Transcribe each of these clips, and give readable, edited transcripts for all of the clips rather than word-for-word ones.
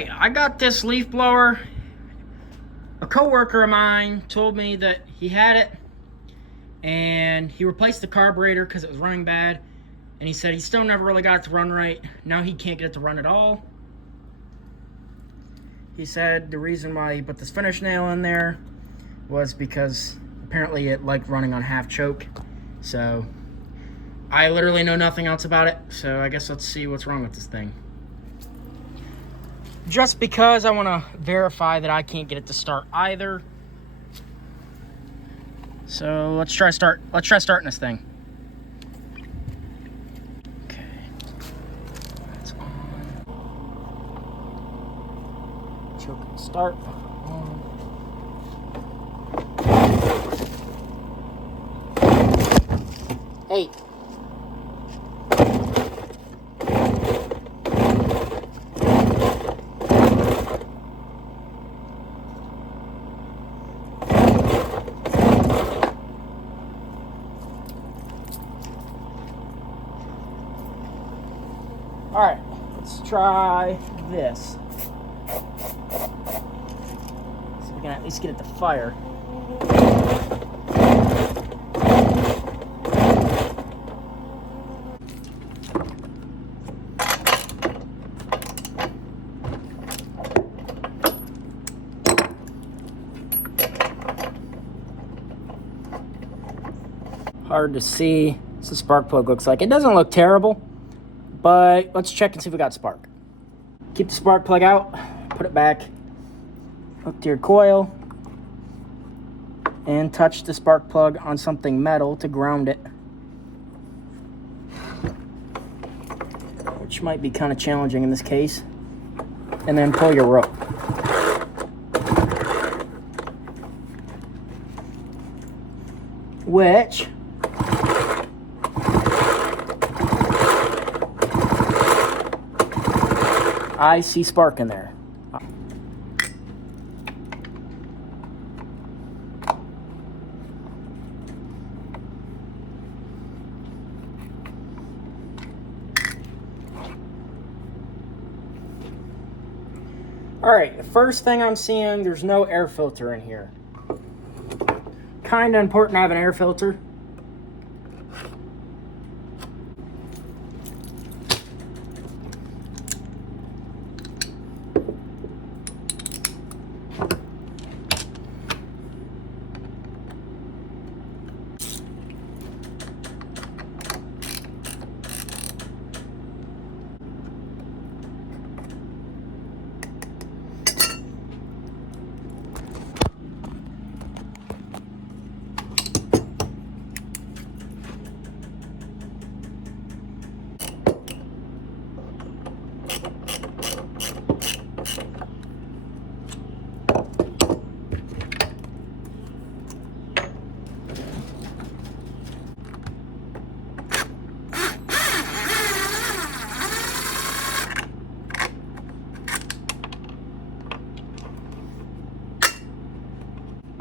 Alright, I got this leaf blower. A coworker of mine told me that he had it and he replaced the carburetor because it was running bad, and he said he still never really got it to run right. Now he can't get it to run at all. He said the reason why he put this finish nail in there was because apparently it liked running on half choke. So I literally know nothing else about it, so I guess let's see what's wrong with this thing. Just because I want to verify that I can't get it to start either. So let's try starting this thing. Okay. That's on. Choke and start. Hey. All right, let's try this. See if we can at least get it to fire. Hard to see. This the spark plug looks like. It doesn't look terrible, but let's check and see if we got spark. Keep the spark plug out, put it back, hook to your coil, and touch the spark plug on something metal to ground it, which might be kind of challenging in this case. And then pull your rope. Which I see spark in there. All right, the first thing I'm seeing, there's no air filter in here. Kind of important to have an air filter.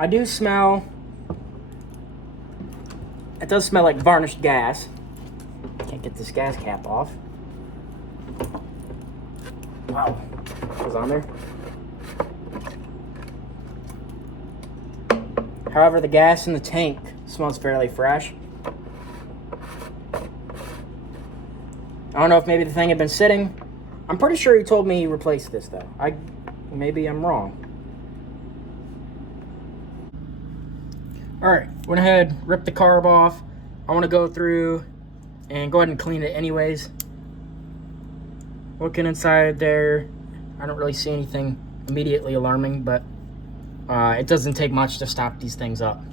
I do smell, it does smell like varnished gas. Can't get this gas cap off. Wow, it was on there. However, the gas in the tank smells fairly fresh. I don't know if maybe the thing had been sitting. I'm pretty sure he told me he replaced this though. Maybe I'm wrong. Alright, went ahead, ripped the carb off. I want to go through and go ahead and clean it anyways. Looking inside there, I don't really see anything immediately alarming, but it doesn't take much to stop these things up.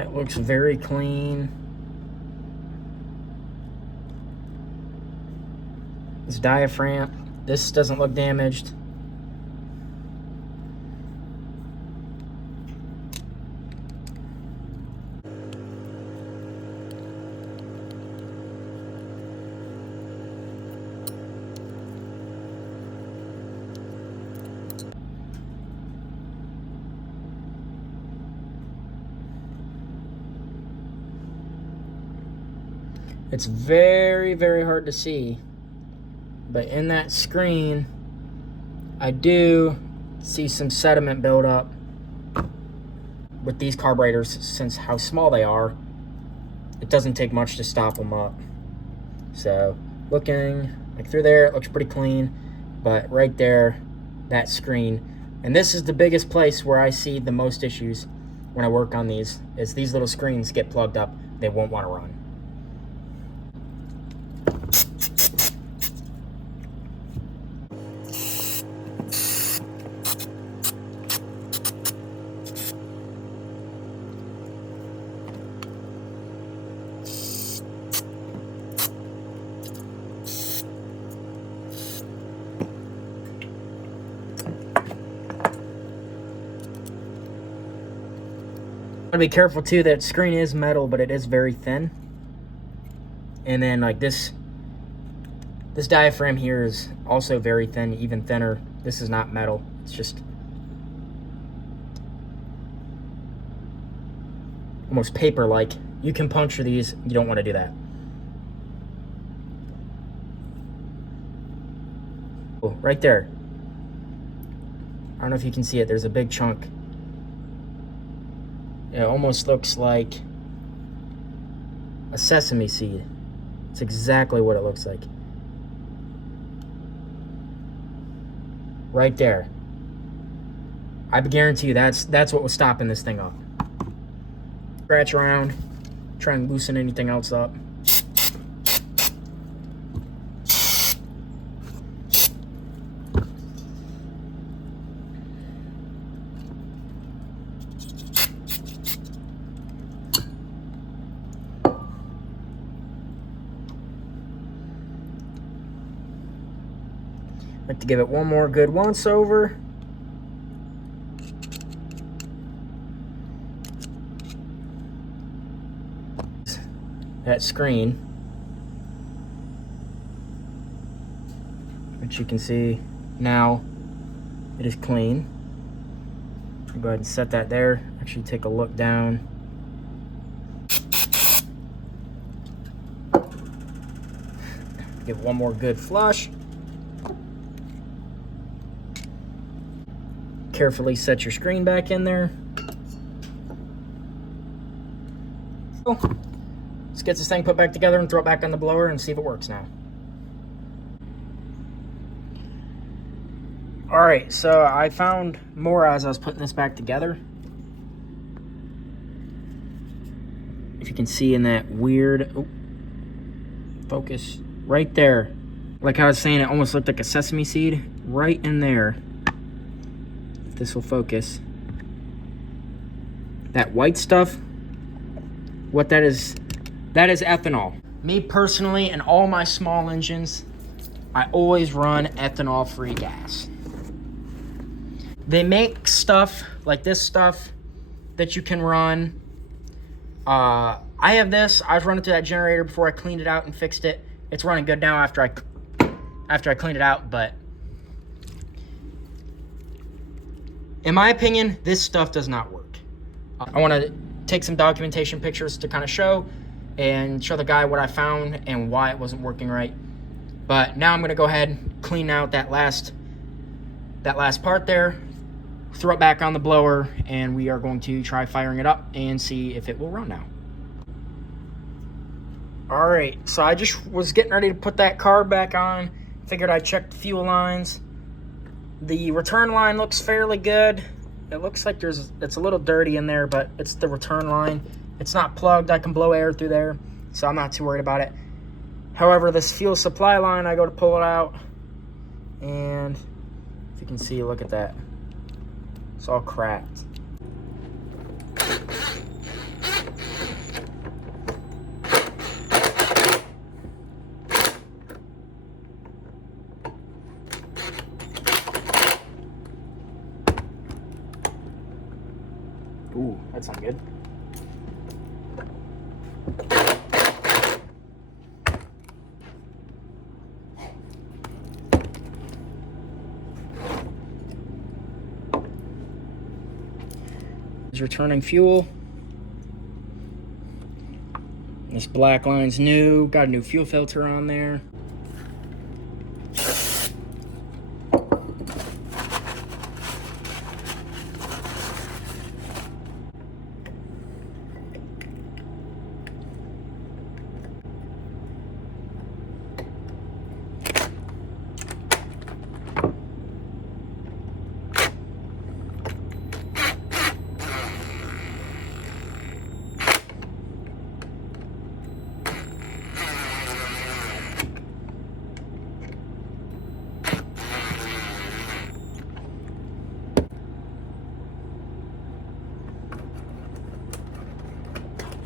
That looks very clean. This diaphragm, this doesn't look damaged. It's very, very hard to see, but in that screen, I do see some sediment buildup with these carburetors. Since how small they are, it doesn't take much to stop them up. So looking like through there, it looks pretty clean, but right there, that screen, and this is the biggest place where I see the most issues when I work on these, is these little screens get plugged up, they won't want to run. Gotta be careful too, that screen is metal, but it is very thin. And then like this diaphragm here is also very thin, even thinner. This is not metal, it's just almost paper-like. You can puncture these, you don't want to do that. Oh, right there. I don't know if you can see it, there's a big chunk. It almost looks like a sesame seed. It's exactly what it looks like. Right there. I guarantee you that's what was stopping this thing up. Scratch around, try and loosen anything else up. Like to give it one more good once over. That screen, which you can see now, it is clean. I'll go ahead and set that there. Actually take a look down. Give it one more good flush. Carefully set your screen back in there. So, let's get this thing put back together and throw it back on the blower and see if it works now. Alright, so I found more as I was putting this back together. If you can see in that weird, focus, right there. Like I was saying, it almost looked like a sesame seed. Right in there. This will focus. That white stuff, what that is ethanol. Me personally, in all my small engines, I always run ethanol-free gas. They make stuff like this stuff that you can run. I have this. I've run it through that generator before I cleaned it out and fixed it. It's running good now after I cleaned it out, but in my opinion, this stuff does not work. I want to take some documentation pictures to kind of show the guy what I found and why it wasn't working right. But now I'm going to go ahead and clean out that last part there, throw it back on the blower, and we are going to try firing it up and see if it will run now. All right, so I just was getting ready to put that carb back on. Figured I'd check the fuel lines. The return line looks fairly good. It looks like it's a little dirty in there, but it's the return line. It's not plugged. I can blow air through there, so I'm not too worried about it. However, this fuel supply line, I go to pull it out, and if you can see, look at that. It's all cracked. That's not good. It's returning fuel. This black line's new. Got a new fuel filter on there.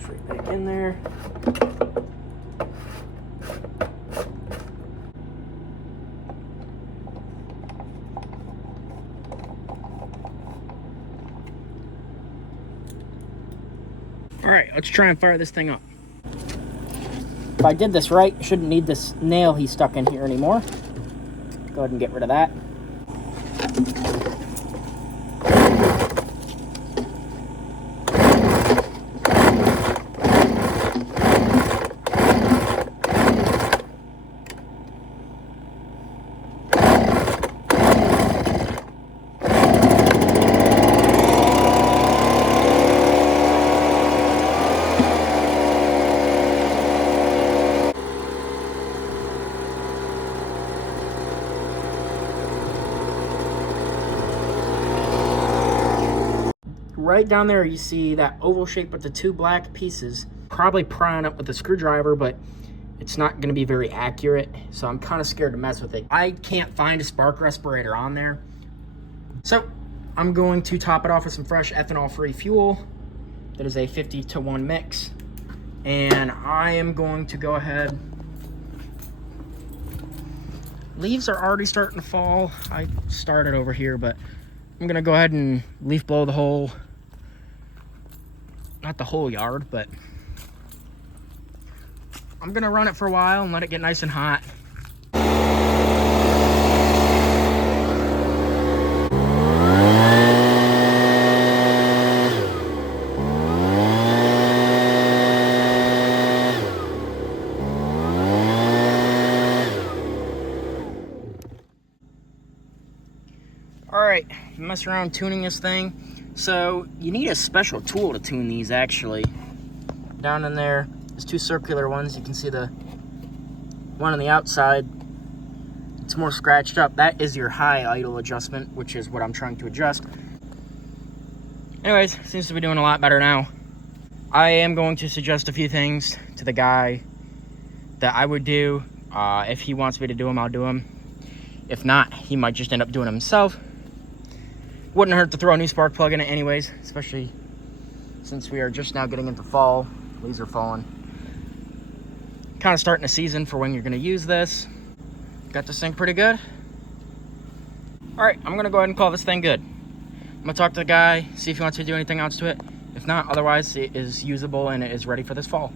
Straight back in there. All right, let's try and fire this thing up. If I did this right, I shouldn't need this nail he stuck in here anymore. Go ahead and get rid of that. Right down there, you see that oval shape with the two black pieces. Probably prying up with a screwdriver, but it's not going to be very accurate, so I'm kind of scared to mess with it. I can't find a spark respirator on there, so I'm going to top it off with some fresh ethanol-free fuel. That is a 50-to-1 mix, and I am going to go ahead. Leaves are already starting to fall. I started over here, but I'm going to go ahead and leaf blow the whole, not the whole yard, but I'm gonna run it for a while and let it get nice and hot. All right, mess around tuning this thing. So you need a special tool to tune these actually. Down in there, there's two circular ones. You can see the one on the outside. It's more scratched up. That is your high idle adjustment, which is what I'm trying to adjust. Anyways, seems to be doing a lot better now. I am going to suggest a few things to the guy that I would do. If he wants me to do them, I'll do them. If not, he might just end up doing them himself. Wouldn't hurt to throw a new spark plug in it anyways, especially since we are just now getting into fall. Leaves are falling. Kind of starting a season for when you're going to use this. Got this thing pretty good. All right, I'm going to go ahead and call this thing good. I'm going to talk to the guy, see if he wants to do anything else to it. If not, otherwise it is usable and it is ready for this fall.